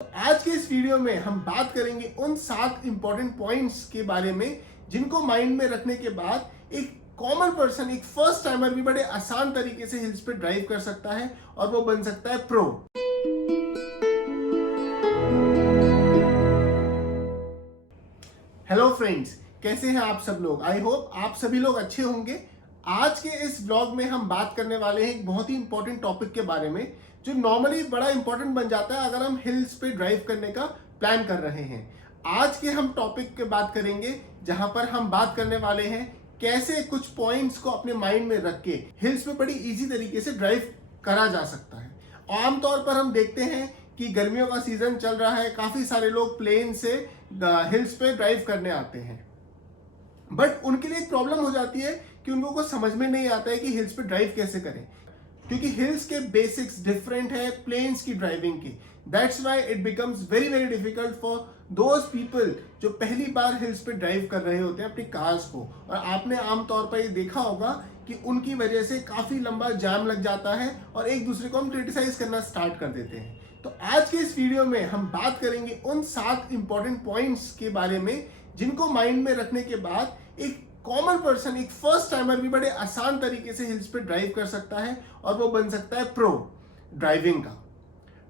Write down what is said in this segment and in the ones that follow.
आज के इस वीडियो में हम बात करेंगे उन 7 इंपॉर्टेंट पॉइंट्स के बारे में जिनको माइंड में रखने के बाद एक कॉमन पर्सन, एक फर्स्ट टाइमर भी बड़े आसान तरीके से हिल्स पे ड्राइव कर सकता है और वो बन सकता है प्रो। हेलो फ्रेंड्स, कैसे हैं आप सब लोग? आई होप आप सभी लोग अच्छे होंगे। आज के इस ब्लॉग में हम बात करने वाले हैं एक बहुत ही इंपॉर्टेंट टॉपिक के बारे में जो नॉर्मली बड़ा इंपॉर्टेंट बन जाता है अगर हम हिल्स पे ड्राइव करने का प्लान कर रहे हैं। आज के हम टॉपिक के बात करेंगे जहां पर हम बात करने वाले हैं कैसे कुछ पॉइंट्स को अपने माइंड में रख के हिल्स पे बड़ी इजी तरीके से ड्राइव करा जा सकता है। आमतौर पर हम देखते हैं कि गर्मियों का सीजन चल रहा है, काफी सारे लोग प्लेन से हिल्स पे ड्राइव करने आते हैं, बट उनके लिए एक प्रॉब्लम हो जाती है कि उनको कुछ समझ में नहीं आता है कि हिल्स पे ड्राइव कैसे करें, क्योंकि हिल्स के बेसिक्स डिफरेंट है प्लेन्स की ड्राइविंग की। That's why it becomes very very difficult for those people जो पहली बार हिल्स पे ड्राइव कर रहे होते हैं अपनी कार्स को। और आपने आमतौर पर ये देखा होगा कि उनकी वजह से काफी लंबा जाम लग जाता है और एक दूसरे को हम क्रिटिसाइज करना स्टार्ट कर देते हैं। तो आज के इस वीडियो में हम बात करेंगे उन 7 इंपॉर्टेंट पॉइंट्स के बारे में जिनको माइंड में रखने के बाद एक कॉमन पर्सन, एक फर्स्ट टाइमर भी बड़े आसान तरीके से हिल्स पे ड्राइव कर सकता है और वो बन सकता है प्रो ड्राइविंग का।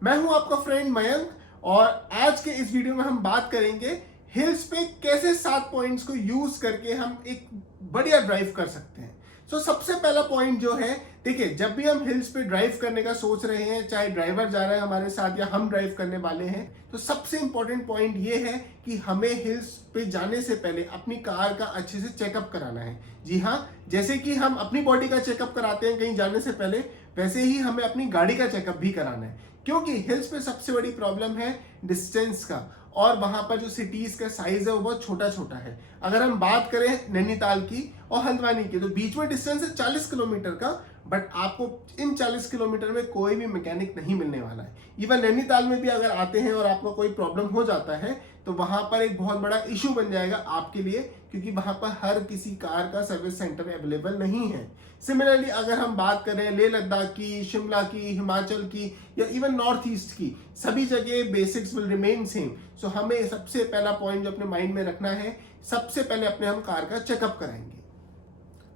मैं हूं आपका फ्रेंड मयंक और आज के इस वीडियो में हम बात करेंगे हिल्स पे कैसे 7 पॉइंट्स को यूज करके हम एक बढ़िया ड्राइव कर सकते हैं। सबसे पहला पॉइंट जो है, देखिए, जब भी हम हिल्स पे ड्राइव करने का सोच रहे हैं, चाहे ड्राइवर जा रहा है हमारे साथ या हम ड्राइव करने वाले हैं, तो सबसे इंपॉर्टेंट पॉइंट ये है कि हमें हिल्स पे जाने से पहले अपनी कार का अच्छे से चेकअप कराना है। जी हाँ, जैसे कि हम अपनी बॉडी का चेकअप कराते हैं कहीं जाने से पहले, वैसे ही हमें अपनी गाड़ी का चेकअप भी कराना है, क्योंकि हिल्स पे सबसे बड़ी प्रॉब्लम है डिस्टेंस का, और वहां पर जो सिटीज का साइज है वो बहुत छोटा छोटा है। अगर हम बात करें नैनीताल की और हल्द्वानी की, तो बीच में डिस्टेंस है 40 किलोमीटर का, बट आपको इन 40 किलोमीटर में कोई भी मैकेनिक नहीं मिलने वाला है। इवन नैनीताल में भी अगर आते हैं और आपको कोई प्रॉब्लम हो जाता है तो वहां पर एक बहुत बड़ा इशू बन जाएगा आपके लिए, क्योंकि वहां पर हर किसी कार का सर्विस सेंटर अवेलेबल नहीं है। सिमिलरली अगर हम बात करें लेह लद्दाख की, शिमला की, हिमाचल की या इवन नॉर्थ ईस्ट की, सभी जगह बेसिक्स विल रिमेन सेम। सो हमें सबसे पहला पॉइंट जो अपने माइंड में रखना है, सबसे पहले अपने हम कार का चेकअप कराएंगे।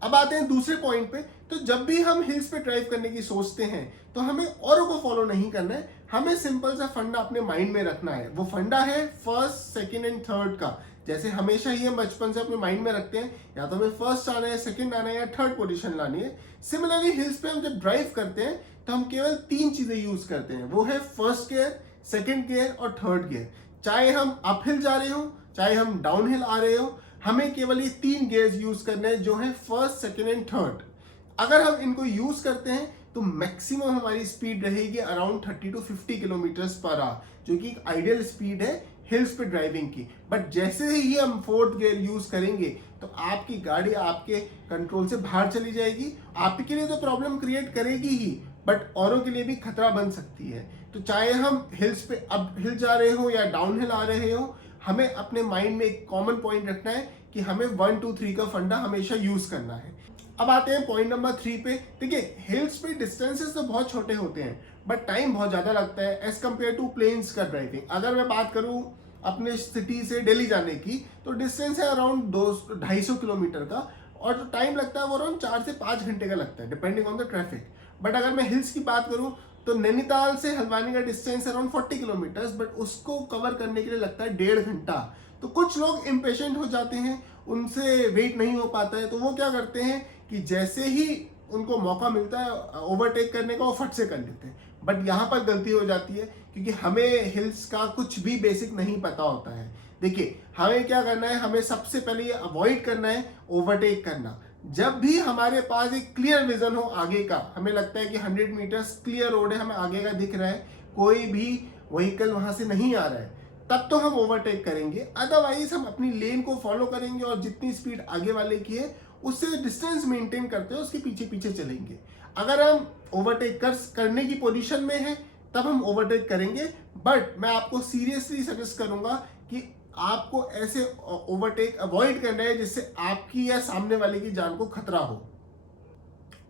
अब आते हैं दूसरे पॉइंट पे। तो जब भी हम हिल्स पे ड्राइव करने की सोचते हैं तो हमें औरों को फॉलो नहीं करना है, हमें सिंपल सा फंडा अपने माइंड में रखना है। वो फंडा है फर्स्ट, सेकंड एंड थर्ड का। जैसे हमेशा ही हम बचपन से अपने माइंड में रखते हैं या तो हमें फर्स्ट आना है, सेकंड आना है या थर्ड पोजीशन लानी है। सिमिलरली हिल्स पे हम जब ड्राइव करते हैं तो हम केवल 3 चीजें यूज करते हैं, वो है फर्स्ट गियर, सेकेंड गियर और थर्ड गियर। चाहे हम अप हिल जा रहे हो, चाहे हम डाउन हिल आ रहे हो, हमें केवल ये 3 गियर्स यूज करने हैं, जो है फर्स्ट, सेकेंड एंड थर्ड। अगर हम इनको यूज करते हैं तो मैक्सिमम हमारी स्पीड रहेगी around 30 to 50 kilometres per hour, जो कि एक आइडियल स्पीड है हिल्स पे ड्राइविंग की। बट जैसे ही हम फोर्थ गियर यूज करेंगे तो आपकी गाड़ी आपके कंट्रोल से बाहर चली जाएगी। आपके लिए तो प्रॉब्लम क्रिएट करेगी ही, बट औरों के लिए भी खतरा बन सकती है। तो चाहे हम हिल्स पे अप हिल जा रहे हो या डाउन हिल आ रहे हो, हमें अपने माइंड में एक कॉमन पॉइंट रखना है कि हमें 1 2 3 का फंडा हमेशा यूज करना है। अब आते हैं पॉइंट नंबर 3 पे। देखिए, हिल्स पे डिस्टेंसेस तो बहुत छोटे होते हैं बट टाइम बहुत ज्यादा लगता है एज कम्पेयर टू प्लेन्स का ड्राइविंग। अगर मैं बात करूं अपने सिटी से दिल्ली जाने की, तो डिस्टेंस है अराउंड 250 किलोमीटर का, और जो टाइम लगता है वो अराउंड 4 से 5 घंटे का लगता है depending on the traffic. But अगर मैं हिल्स की बात करूं तो नैनीताल से हल्द्वानी का डिस्टेंस अराउंड 40 किलोमीटर्स, बट उसको कवर करने के लिए लगता है 1.5 घंटा। तो कुछ लोग इम्पेशेंट हो जाते हैं, उनसे वेट नहीं हो पाता है, तो वो क्या करते हैं कि जैसे ही उनको मौका मिलता है ओवरटेक करने का, वो फट से कर लेते हैं। बट यहाँ पर गलती हो जाती है, क्योंकि हमें हिल्स का कुछ भी बेसिक नहीं पता होता है। देखिए, हमें क्या करना है, हमें सबसे पहले ये अवॉइड करना है ओवरटेक करना। जब भी हमारे पास एक क्लियर विजन हो आगे का, हमें लगता है कि 100 मीटर्स क्लियर रोड है, हमें आगे का दिख रहा है, कोई भी व्हीकल वहां से नहीं आ रहा है, तब तो हम ओवरटेक करेंगे। अदरवाइज हम अपनी लेन को फॉलो करेंगे और जितनी स्पीड आगे वाले की है उससे डिस्टेंस मेंटेन करते हुए उसके पीछे पीछे चलेंगे। अगर हम ओवरटेक करने की पोजीशन में है तब हम ओवरटेक करेंगे, बट मैं आपको सीरियसली सजेस्ट करूंगा कि आपको ऐसे ओवरटेक अवॉइड करना है जिससे आपकी या सामने वाले की जान को खतरा हो।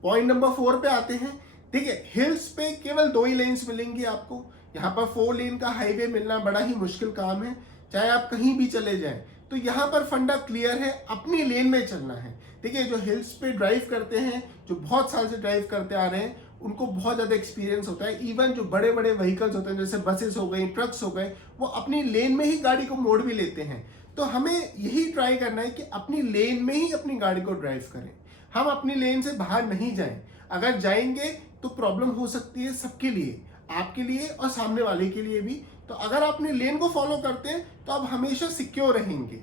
पॉइंट नंबर 4 पे आते हैं। देखिए, हिल्स पे केवल 2 ही लेन्स मिलेंगी आपको, यहाँ पर 4 लेन का हाईवे मिलना बड़ा ही मुश्किल काम है, चाहे आप कहीं भी चले जाएं। तो यहाँ पर फंडा क्लियर है, अपनी लेन में चलना है। देखिए जो हिल्स पे ड्राइव करते हैं, जो बहुत साल से ड्राइव करते आ रहे हैं, उनको बहुत ज़्यादा एक्सपीरियंस होता है। इवन जो बड़े बड़े व्हीकल्स होते हैं जैसे बसेस हो गई, ट्रक्स हो गए, वो अपनी लेन में ही गाड़ी को मोड़ भी लेते हैं। तो हमें यही ट्राई करना है कि अपनी लेन में ही अपनी गाड़ी को ड्राइव करें, हम अपनी लेन से बाहर नहीं जाएं। अगर जाएंगे तो प्रॉब्लम हो सकती है सबके लिए, आपके लिए और सामने वाले के लिए भी। तो अगर आप अपनी लेन को फॉलो करते हैं तो आप हमेशा सिक्योर रहेंगे।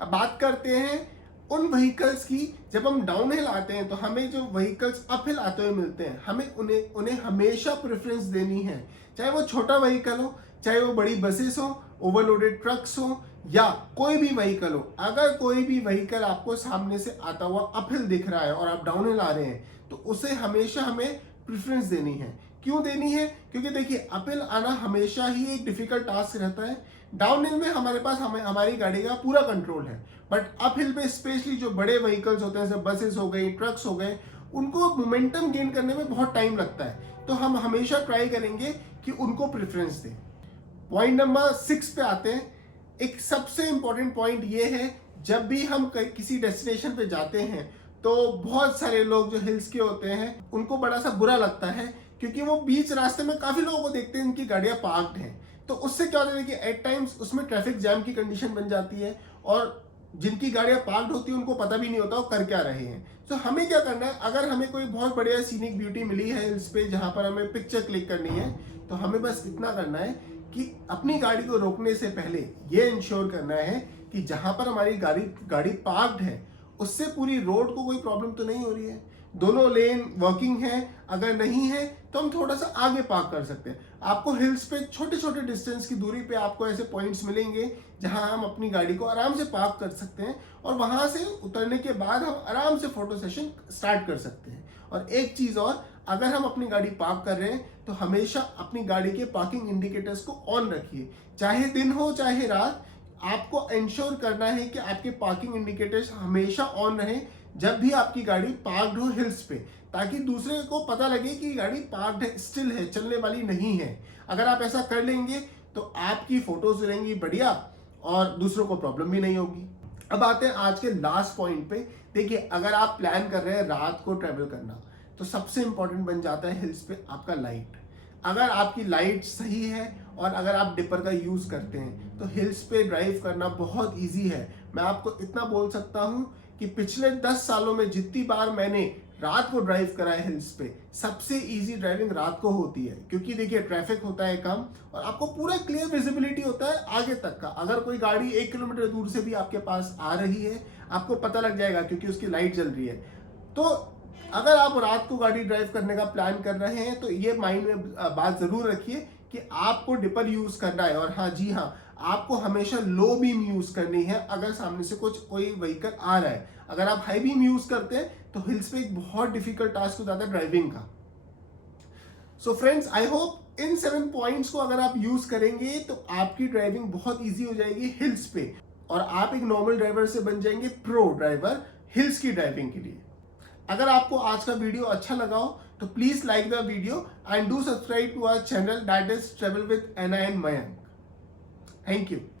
अब बात करते हैं उन व्हीकल्स की, जब हम डाउन हिल आते हैं तो हमें जो व्हीकल्स अप हिल आते हुए मिलते हैं, हमें उन्हें हमेशा प्रेफरेंस देनी है। चाहे वो छोटा व्हीकल हो, चाहे वो बड़ी बसेस हो, ओवरलोडेड ट्रक्स हो, या कोई भी व्हीकल हो। अगर कोई भी व्हीकल आपको सामने से आता हुआ अप हिल दिख रहा है और आप डाउन हिल आ रहे हैं, तो उसे हमेशा हमें प्रेफरेंस देनी है। क्यों देनी है? क्योंकि देखिए अप हिल आना हमेशा ही एक डिफिकल्ट टास्क रहता है। डाउन हिल में हमारे पास हमारी गाड़ी का पूरा कंट्रोल है, बट अप हिल पे स्पेशली जो बड़े व्हीकल्स होते हैं जैसे बसेस हो गई, ट्रक्स हो गए, उनको मोमेंटम गेन करने में बहुत टाइम लगता है। तो हम हमेशा ट्राई करेंगे कि उनको प्रेफरेंस दें। पॉइंट नंबर 6 पे आते हैं। एक सबसे इंपॉर्टेंट पॉइंट ये है, जब भी हम किसी डेस्टिनेशन पे जाते हैं तो बहुत सारे लोग जो हिल्स के होते हैं उनको बड़ा सा बुरा लगता है, क्योंकि वो बीच रास्ते में काफी लोगों को देखते हैं इनकी गाड़ियां पार्क्ड हैं। तो उससे क्या होता है कि एट टाइम्स उसमें ट्रैफिक जैम की कंडीशन बन जाती है, और जिनकी गाड़ियां पार्क्ड होती है उनको पता भी नहीं होता वो कर क्या रहे हैं। तो हमें क्या करना है, अगर हमें कोई बहुत बढ़िया सीनिक ब्यूटी मिली है हिल्स पे जहां पर हमें पिक्चर क्लिक करनी है, तो हमें बस इतना करना है कि अपनी गाड़ी को रोकने से पहले ये इंश्योर करना है कि जहां पर हमारी गाड़ी पार्क्ड है उससे पूरी रोड को कोई प्रॉब्लम तो नहीं हो रही है, दोनों लेन वर्किंग है। अगर नहीं है तो हम थोड़ा सा आगे पार्क कर सकते हैं। आपको हिल्स पे छोटे छोटे डिस्टेंस की दूरी पे आपको ऐसे पॉइंट्स मिलेंगे जहां हम अपनी गाड़ी को आराम से पार्क कर सकते हैं, और वहां से उतरने के बाद हम आराम से फोटो सेशन स्टार्ट कर सकते हैं। और एक चीज और, अगर हम अपनी गाड़ी पार्क कर रहे हैं तो हमेशा अपनी गाड़ी के पार्किंग इंडिकेटर्स को ऑन रखिए, चाहे दिन हो चाहे रात। आपको इंश्योर करना है कि आपके पार्किंग इंडिकेटर्स हमेशा ऑन रहे जब भी आपकी गाड़ी पार्क्ड हो हिल्स पे, ताकि दूसरे को पता लगे कि गाड़ी पार्क्ड है, स्टिल है, चलने वाली नहीं है। अगर आप ऐसा कर लेंगे तो आपकी फोटोज रहेंगी बढ़िया और दूसरों को प्रॉब्लम भी नहीं होगी। अब आते हैं आज के लास्ट पॉइंट पे। देखिए अगर आप प्लान कर रहे हैं रात को ट्रेवल करना, तो सबसे इंपॉर्टेंट बन जाता है हिल्स पे आपका लाइट। अगर आपकी लाइट सही है और अगर आप डिपर का यूज करते हैं तो हिल्स पे ड्राइव करना बहुत इजी है। मैं आपको इतना बोल सकता हूं कि पिछले 10 सालों में जितनी बार मैंने रात को ड्राइव करा है हिल्स पे, सबसे इजी ड्राइविंग रात को होती है, क्योंकि देखिए ट्रैफिक होता है कम और आपको पूरा क्लियर विजिबिलिटी होता है आगे तक का। अगर कोई गाड़ी 1 किलोमीटर दूर से भी आपके पास आ रही है, आपको पता लग जाएगा क्योंकि उसकी लाइट जल रही है। तो अगर आप रात को गाड़ी ड्राइव करने का प्लान कर रहे हैं तो ये माइंड में बात जरूर रखिए कि आपको डिपर यूज करना है। और हाँ जी हाँ, आपको हमेशा लो बीम यूज करनी है अगर सामने से कोई व्हीकल आ रहा है। अगर आप हाई बीम यूज करते हैं तो हिल्स पे एक बहुत डिफिकल्ट टास्क हो जाता है ड्राइविंग का। So friends, I hope in 7 points को अगर आप यूज करेंगे तो आपकी ड्राइविंग बहुत ईजी हो जाएगी हिल्स पे, और आप एक नॉर्मल ड्राइवर से बन जाएंगे प्रो ड्राइवर हिल्स की ड्राइविंग के लिए। अगर आपको आज का वीडियो अच्छा लगा हो तो please like the video and do subscribe to our channel, that is travel with Anna and Mayank. Thank you.